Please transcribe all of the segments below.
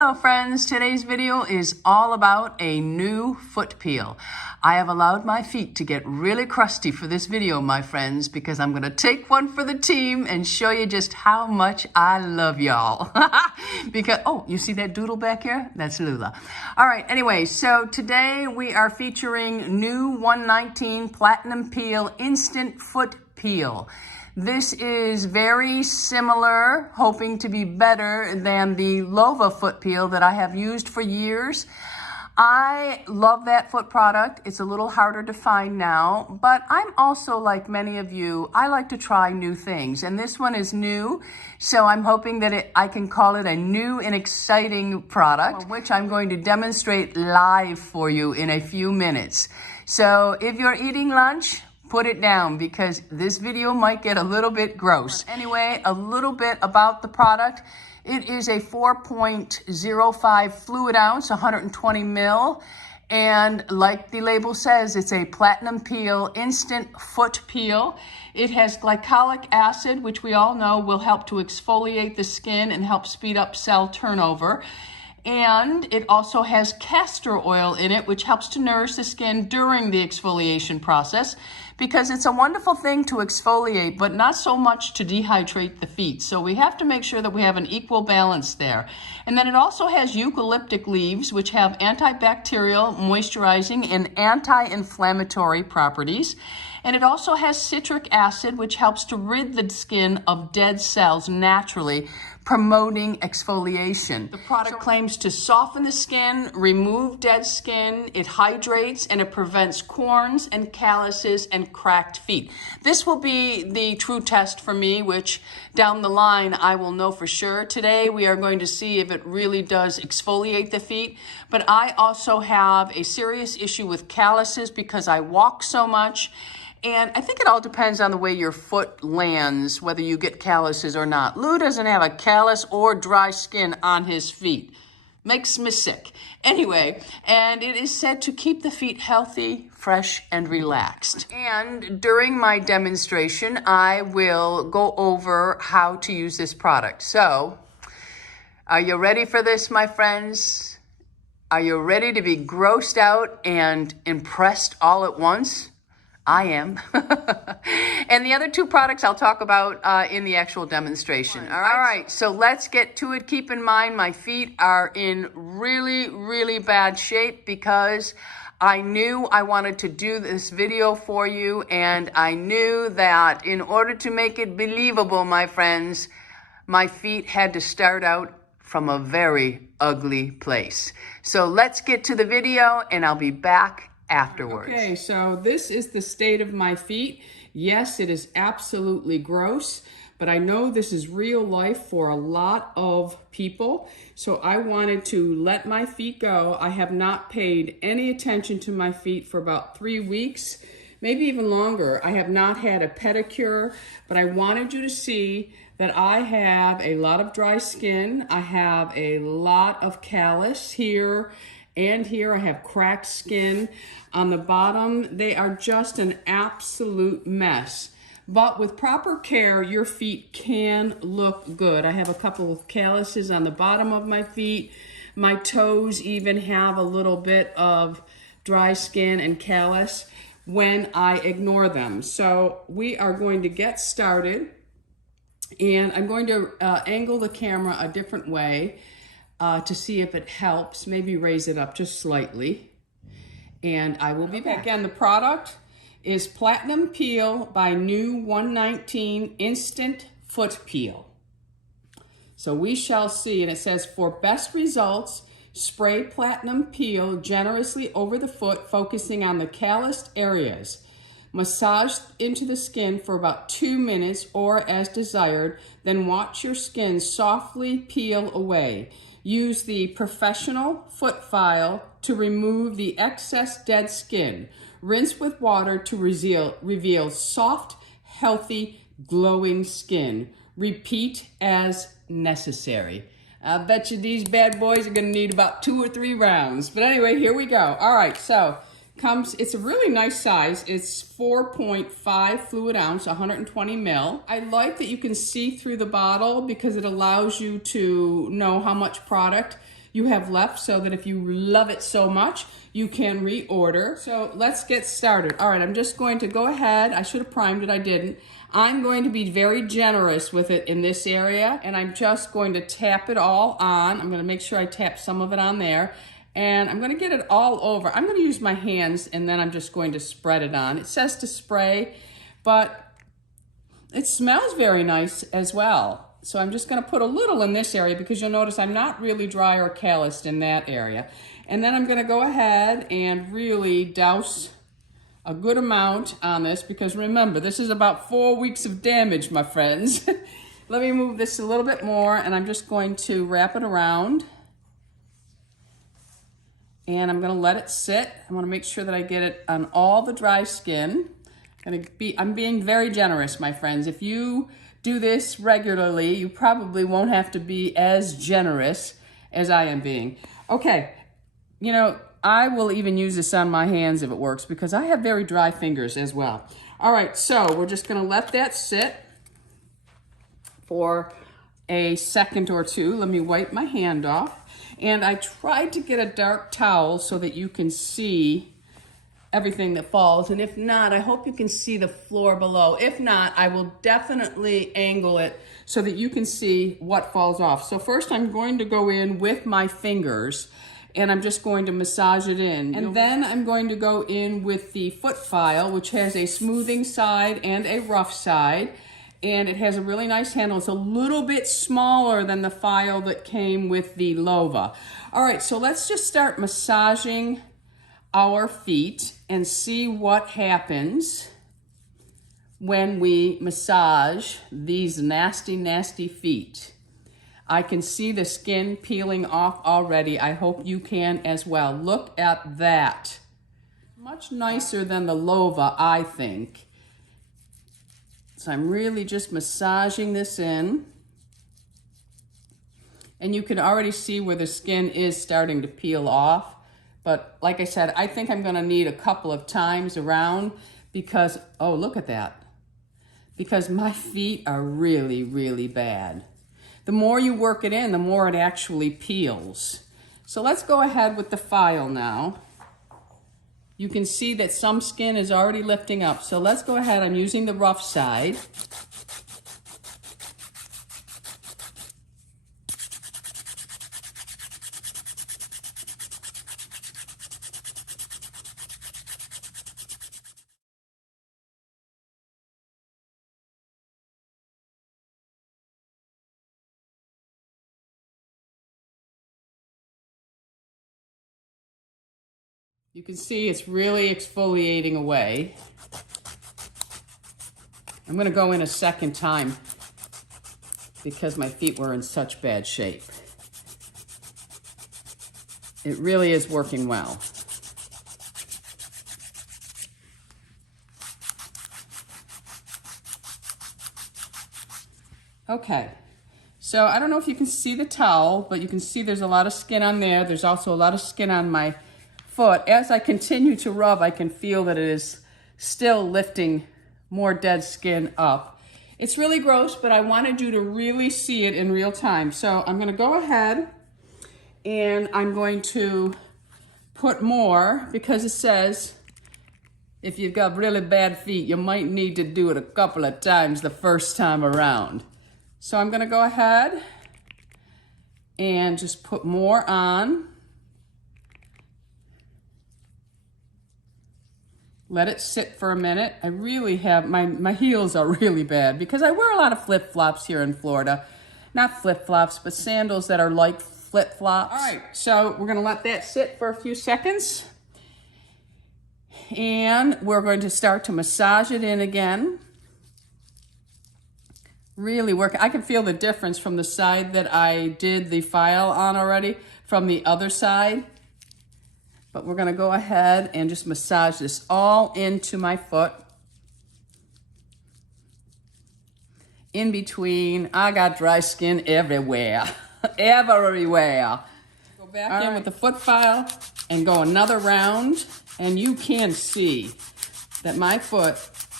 Hello friends, today's video is all about a new foot peel. I have allowed my feet to get really crusty for this video, my friends, because I'm going to take one for the team and show you just how much I love y'all. Because, oh, you see that doodle back here? That's Lula. All right, anyway, so today we are featuring new 119 Platinum Peel Instant Foot Peel. This is very similar, hoping to be better than the Lova foot peel that I have used for years. I love that foot product. It's a little harder to find now, but I'm also, like many of you, I like to try new things, and this one is new, so I'm hoping that I can call it a new and exciting product, which I'm going to demonstrate live for you in a few minutes. So if you're eating lunch, put it down because this video might get a little bit gross. Anyway, a little bit about the product. It is a 4.05 fluid ounce, 120 mil. And like the label says, it's a platinum peel, instant foot peel. It has glycolic acid, which we all know will help to exfoliate the skin and help speed up cell turnover. And it also has castor oil in it, which helps to nourish the skin during the exfoliation process, because it's a wonderful thing to exfoliate, but not so much to dehydrate the feet. So we have to make sure that we have an equal balance there. And then it also has eucalyptic leaves, which have antibacterial, moisturizing, and anti-inflammatory properties. And it also has citric acid, which helps to rid the skin of dead cells naturally, promoting exfoliation. The product claims to soften the skin, remove dead skin, it hydrates, and it prevents corns and calluses and cracked feet. This will be the true test for me, which down the line I will know for sure. Today we are going to see if it really does exfoliate the feet, but I also have a serious issue with calluses because I walk so much. And I think it all depends on the way your foot lands, whether you get calluses or not. Lou doesn't have a callus or dry skin on his feet. Makes me sick. Anyway, and it is said to keep the feet healthy, fresh, and relaxed. And during my demonstration, I will go over how to use this product. So, are you ready for this, my friends? Are you ready to be grossed out and impressed all at once? I am. And the other two products I'll talk about in the actual demonstration. All right, so let's get to it. Keep in mind my feet are in really, really bad shape because I knew I wanted to do this video for you, and I knew that in order to make it believable, my friends, my feet had to start out from a very ugly place. So let's get to the video and I'll be back afterwards. Okay, so this is the state of my feet. Yes, it is absolutely gross, but I know this is real life for a lot of people. So I wanted to let my feet go. I have not paid any attention to my feet for about 3 weeks, maybe even longer. I have not had a pedicure, but I wanted you to see that I have a lot of dry skin. I have a lot of callus here and here. I have cracked skin. On the bottom, they are just an absolute mess. But with proper care, your feet can look good. I have a couple of calluses on the bottom of my feet. My toes even have a little bit of dry skin and callus when I ignore them. So we are going to get started. And I'm going to angle the camera a different way to see if it helps. Maybe raise it up just slightly. And I will be back. Again, the product is Platinum Peel by New 119 Instant Foot Peel. So we shall see. And it says, for best results, spray Platinum Peel generously over the foot, focusing on the calloused areas. Massage into the skin for about 2 minutes or as desired, then watch your skin softly peel away. Use the professional foot file to remove the excess dead skin. Rinse with water to reveal soft, healthy, glowing skin. Repeat as necessary. I bet you these bad boys are gonna need about 2 or 3 rounds. But anyway, here we go. All right, so it's a really nice size. It's 4.5 fluid ounce, 120 mil. I like that you can see through the bottle because it allows you to know how much product you have left, so that if you love it so much, you can reorder. So let's get started. All right, I'm just going to go ahead. I should have primed it, I didn't. I'm going to be very generous with it in this area, and I'm just going to tap it all on. I'm going to make sure I tap some of it on there, and I'm going to get it all over. I'm going to use my hands, and then I'm just going to spread it on. It says to spray, but it smells very nice as well. So I'm just going to put a little in this area because you'll notice I'm not really dry or calloused in that area. And then I'm going to go ahead and really douse a good amount on this, because remember, this is about 4 weeks of damage, my friends. Let me move this a little bit more, and I'm just going to wrap it around. And I'm going to let it sit. I want to make sure that I get it on all the dry skin. I'm being very generous, my friends. If you do this regularly, you probably won't have to be as generous as I am being. Okay, you know, I will even use this on my hands if it works, because I have very dry fingers as well. All right, so we're just gonna let that sit for a second or two. Let me wipe my hand off. And I tried to get a dark towel so that you can see everything that falls. And if not, I hope you can see the floor below. If not, I will definitely angle it so that you can see what falls off. So first I'm going to go in with my fingers, and I'm just going to massage it in. And then I'm going to go in with the foot file, which has a smoothing side and a rough side. And it has a really nice handle. It's a little bit smaller than the file that came with the Lova. All right, so let's just start massaging our feet and see what happens when we massage these nasty, nasty feet. I can see the skin peeling off already. I hope you can as well. Look at that. Much nicer than the Lova, I think. So I'm really just massaging this in. And you can already see where the skin is starting to peel off. But like I said, I think I'm gonna need a couple of times around because, oh, look at that. Because my feet are really, really bad. The more you work it in, the more it actually peels. So let's go ahead with the file now. You can see that some skin is already lifting up. So let's go ahead, I'm using the rough side. You can see it's really exfoliating away. I'm gonna go in a second time because my feet were in such bad shape. It really is working well. Okay, so I don't know if you can see the towel, but you can see there's a lot of skin on there. There's also a lot of skin on my foot. As I continue to rub, I can feel that it is still lifting more dead skin up. It's really gross, but I wanted you to really see it in real time. So I'm gonna go ahead and I'm going to put more, because it says if you've got really bad feet, you might need to do it a couple of times the first time around. So I'm gonna go ahead and just put more on. Let it sit for a minute. I really have, my heels are really bad because I wear a lot of flip-flops here in Florida. Not flip-flops, but sandals that are like flip-flops. All right, so we're gonna let that sit for a few seconds. And we're going to start to massage it in again. Really work. I can feel the difference from the side that I did the file on already from the other side. But we're gonna go ahead and just massage this all into my foot. In between, I got dry skin everywhere, everywhere. Go back in with the foot file and go another round, and you can see that my foot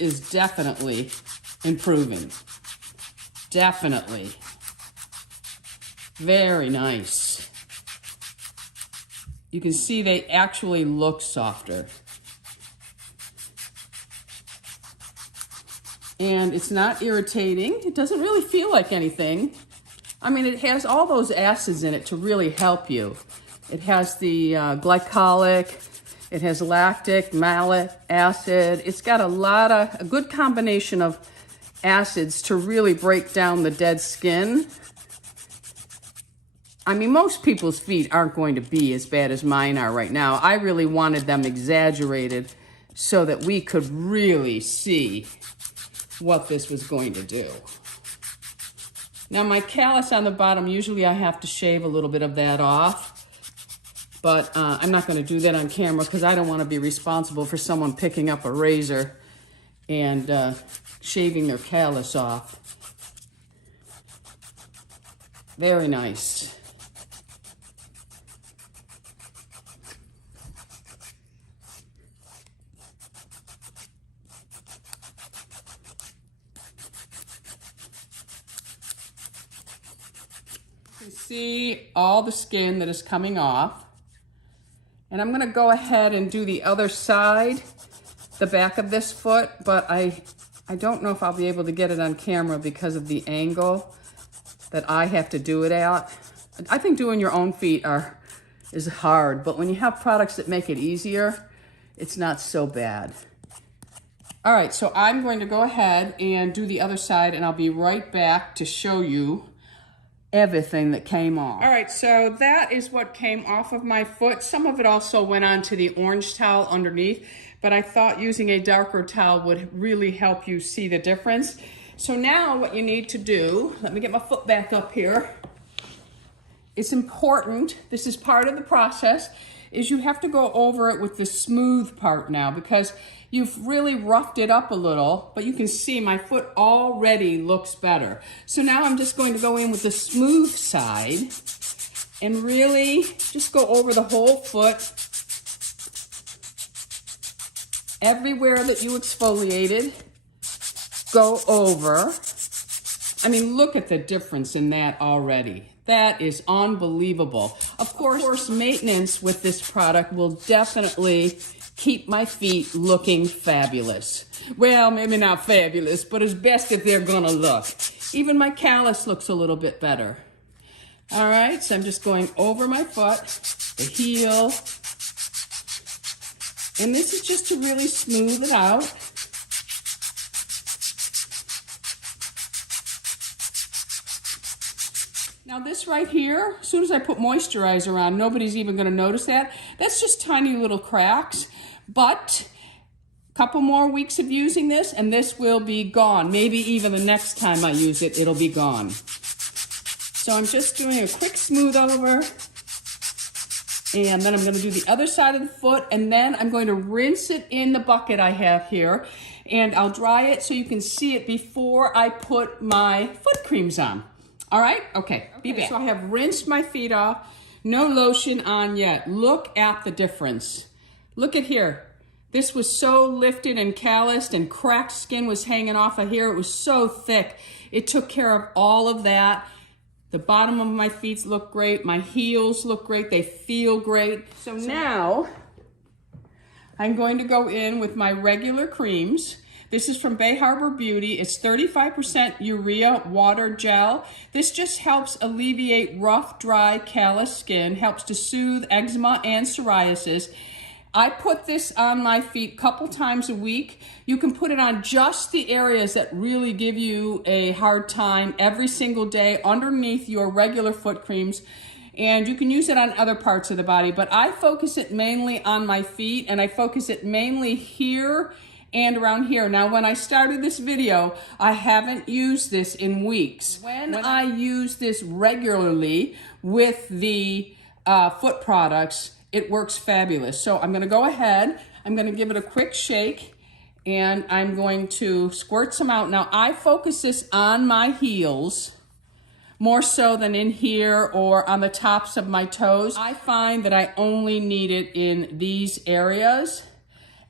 is definitely improving. Definitely. Very nice. you can see they actually look softer. And it's not irritating. It doesn't really feel like anything. I mean, it has all those acids in it to really help you. It has the glycolic, it has lactic, malic acid. It's got a good combination of acids to really break down the dead skin. I mean, most people's feet aren't going to be as bad as mine are right now. I really wanted them exaggerated so that we could really see what this was going to do. Now my callus on the bottom, usually I have to shave a little bit of that off, but I'm not going to do that on camera because I don't want to be responsible for someone picking up a razor and shaving their callus off. Very nice. You can see all the skin that is coming off. And I'm going to go ahead and do the other side, the back of this foot, but I don't know if I'll be able to get it on camera because of the angle that I have to do it at. I think doing your own feet is hard, but when you have products that make it easier, it's not so bad. All right, so I'm going to go ahead and do the other side, and I'll be right back to show you everything that came off. All right, so that is what came off of my foot. Some of it also went onto the orange towel underneath, but I thought using a darker towel would really help you see the difference. So now what you need to do, let me get my foot back up here. It's important, this is part of the process, is you have to go over it with the smooth part now because you've really roughed it up a little, but you can see my foot already looks better. So now I'm just going to go in with the smooth side and really just go over the whole foot. Everywhere that you exfoliated, go over. I mean, look at the difference in that already. That is unbelievable. Of course, maintenance with this product will definitely keep my feet looking fabulous. Well, maybe not fabulous, but as best as they're gonna look. Even my callus looks a little bit better. All right, so I'm just going over my foot, the heel, and this is just to really smooth it out. Now this right here, as soon as I put moisturizer on, nobody's even gonna notice that. That's just tiny little cracks, but a couple more weeks of using this and this will be gone. Maybe even the next time I use it, it'll be gone. So I'm just doing a quick smooth over, and then I'm gonna do the other side of the foot, and then I'm going to rinse it in the bucket I have here, and I'll dry it so you can see it before I put my foot creams on. All right, okay, be back. So I have rinsed my feet off, no lotion on yet. Look at the difference. Look at here. This was so lifted and calloused and cracked skin was hanging off of here. It was so thick. It took care of all of that. The bottom of my feet look great. My heels look great. They feel great. So now I'm going to go in with my regular creams. This is from Bay Harbor Beauty. It's 35% urea water gel. This just helps alleviate rough, dry, callous skin, helps to soothe eczema and psoriasis. I put this on my feet a couple times a week. You can put it on just the areas that really give you a hard time every single day underneath your regular foot creams. And you can use it on other parts of the body, but I focus it mainly on my feet, and I focus it mainly here and around here. Now, when I started this video, I haven't used this in weeks. When I use this regularly with the foot products, it works fabulous. So I'm gonna go ahead, I'm gonna give it a quick shake, and I'm going to squirt some out. Now, I focus this on my heels more so than in here or on the tops of my toes. I find that I only need it in these areas,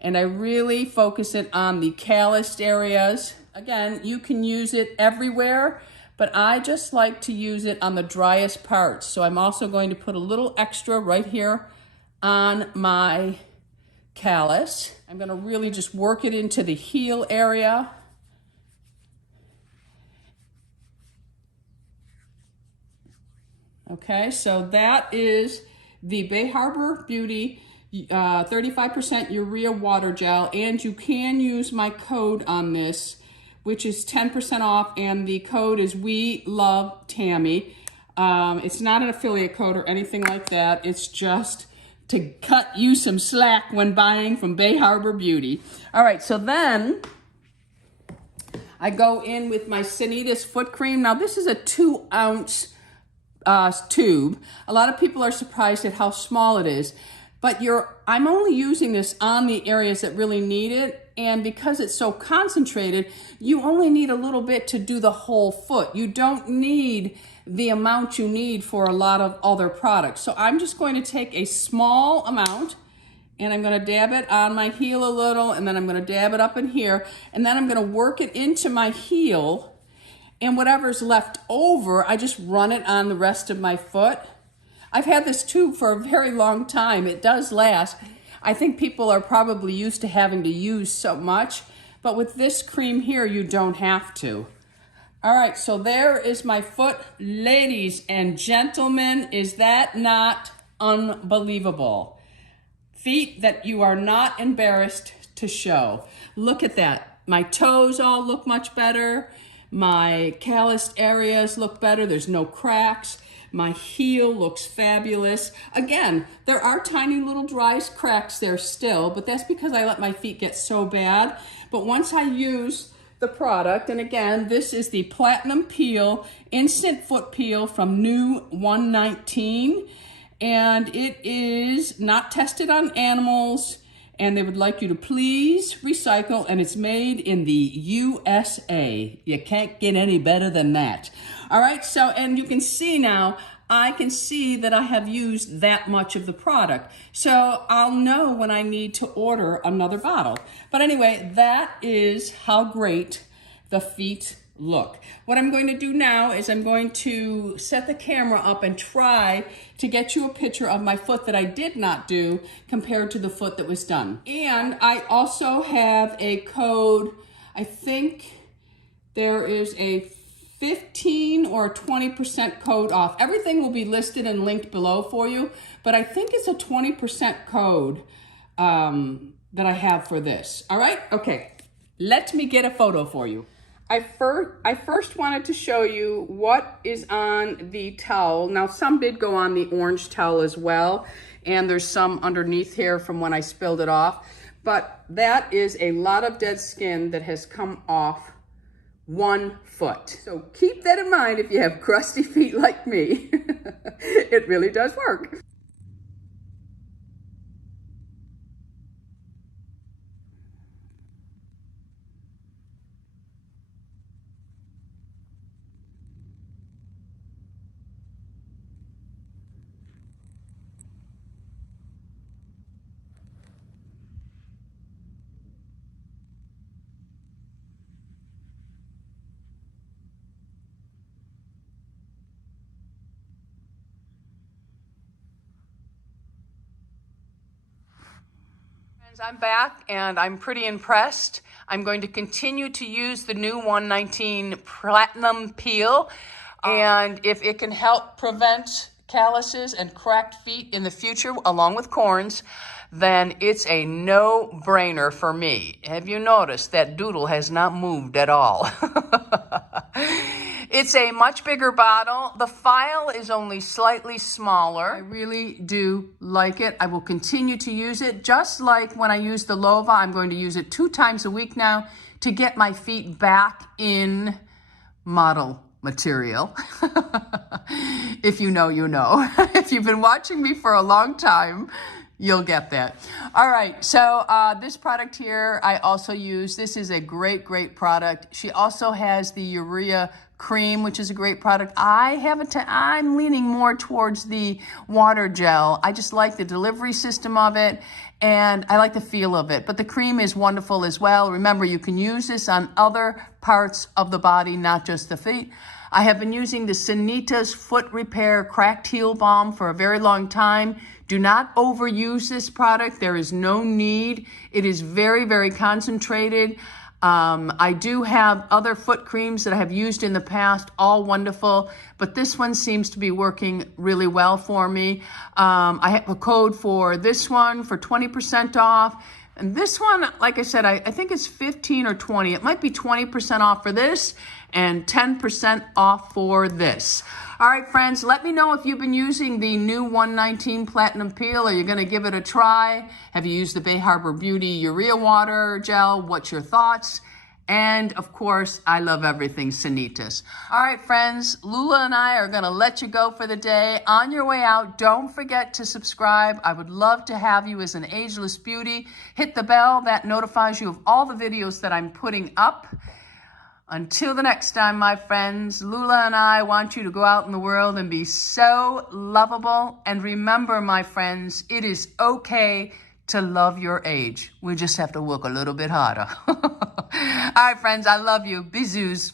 and I really focus it on the calloused areas. Again, you can use it everywhere, but I just like to use it on the driest parts. So I'm also going to put a little extra right here on my callus. I'm gonna really just work it into the heel area. Okay, so that is the Bay Harbor Beauty 35% urea water gel, and you can use my code on this, which is 10% off, and the code is We Love Tammy. It's not an affiliate code or anything like that. It's just to cut you some slack when buying from Bay Harbor Beauty. All right, so then I go in with my Sanitas foot cream. Now this is a 2-ounce tube. A lot of people are surprised at how small it is, but I'm only using this on the areas that really need it, and because it's so concentrated, you only need a little bit to do the whole foot. You don't need the amount you need for a lot of other products. So I'm just going to take a small amount, and I'm going to dab it on my heel a little, and then I'm going to dab it up in here, and then I'm going to work it into my heel, and whatever's left over, I just run it on the rest of my foot. I've had this tube for a very long time. It does last. I think people are probably used to having to use so much, but with this cream here, you don't have to. All right, so there is my foot. Ladies and gentlemen, is that not unbelievable? Feet that you are not embarrassed to show. Look at that. My toes all look much better. My calloused areas look better. There's no cracks. My heel looks fabulous. Again, there are tiny little dry cracks there still, but that's because I let my feet get so bad. But once I use the product, and again, this is the Platinum Peel Instant Foot Peel from New 119, and it is not tested on animals, and they would like you to please recycle, and it's made in the USA. You can't get any better than that. All right, so, and you can see now, I can see that I have used that much of the product. So I'll know when I need to order another bottle. But anyway, that is how great the feet look. What I'm going to do now is I'm going to set the camera up and try to get you a picture of my foot that I did not do compared to the foot that was done. And I also have a code. I think there is a 15 or 20% code off. Everything will be listed and linked below for you, but I think it's a 20% code that I have for this. All right, okay, let me get a photo for you. I first wanted to show you what is on the towel. Now, some did go on the orange towel as well, and there's some underneath here from when I spilled it off, but that is a lot of dead skin that has come off one foot. So keep that in mind if you have crusty feet like me. It really does work. I'm back and I'm pretty impressed. I'm going to continue to use the new 119 Platinum Peel, and if it can help prevent calluses and cracked feet in the future along with corns, then it's a no-brainer for me. Have you noticed that doodle has not moved at all? It's a much bigger bottle. The file is only slightly smaller. I really do like it. I will continue to use it. Just like when I use the Lova, I'm going to use it 2 times a week now to get my feet back in model material. If you know, you know. If you've been watching me for a long time, you'll get that. All right, so this product here I also use. This is a great, great product. She also has the urea cream, which is a great product. I'm leaning more towards the water gel. I just like the delivery system of it, and I like the feel of it. But the cream is wonderful as well. Remember, you can use this on other parts of the body, not just the feet. I have been using the Sanita's Foot Repair Cracked Heel Balm for a very long time. Do not overuse this product. There is no need. It is very, very concentrated. I do have other foot creams that I have used in the past, all wonderful, but this one seems to be working really well for me. I have a code for this one for 20% off. And this one, like I said, I think it's 15 or 20. It might be 20% off for this and 10% off for this. All right, friends, let me know if you've been using the new 119 Platinum Peel. Are you going to give it a try? Have you used the Bay Harbor Beauty Urea Water Gel? What's your thoughts? And, of course, I love everything Sanita's. All right, friends, Lula and I are going to let you go for the day. On your way out, don't forget to subscribe. I would love to have you as an ageless beauty. Hit the bell. That notifies you of all the videos that I'm putting up. Until the next time, my friends, Lula and I want you to go out in the world and be so lovable. And remember, my friends, it is okay to love your age. We just have to work a little bit harder. All right, friends, I love you. Bisous.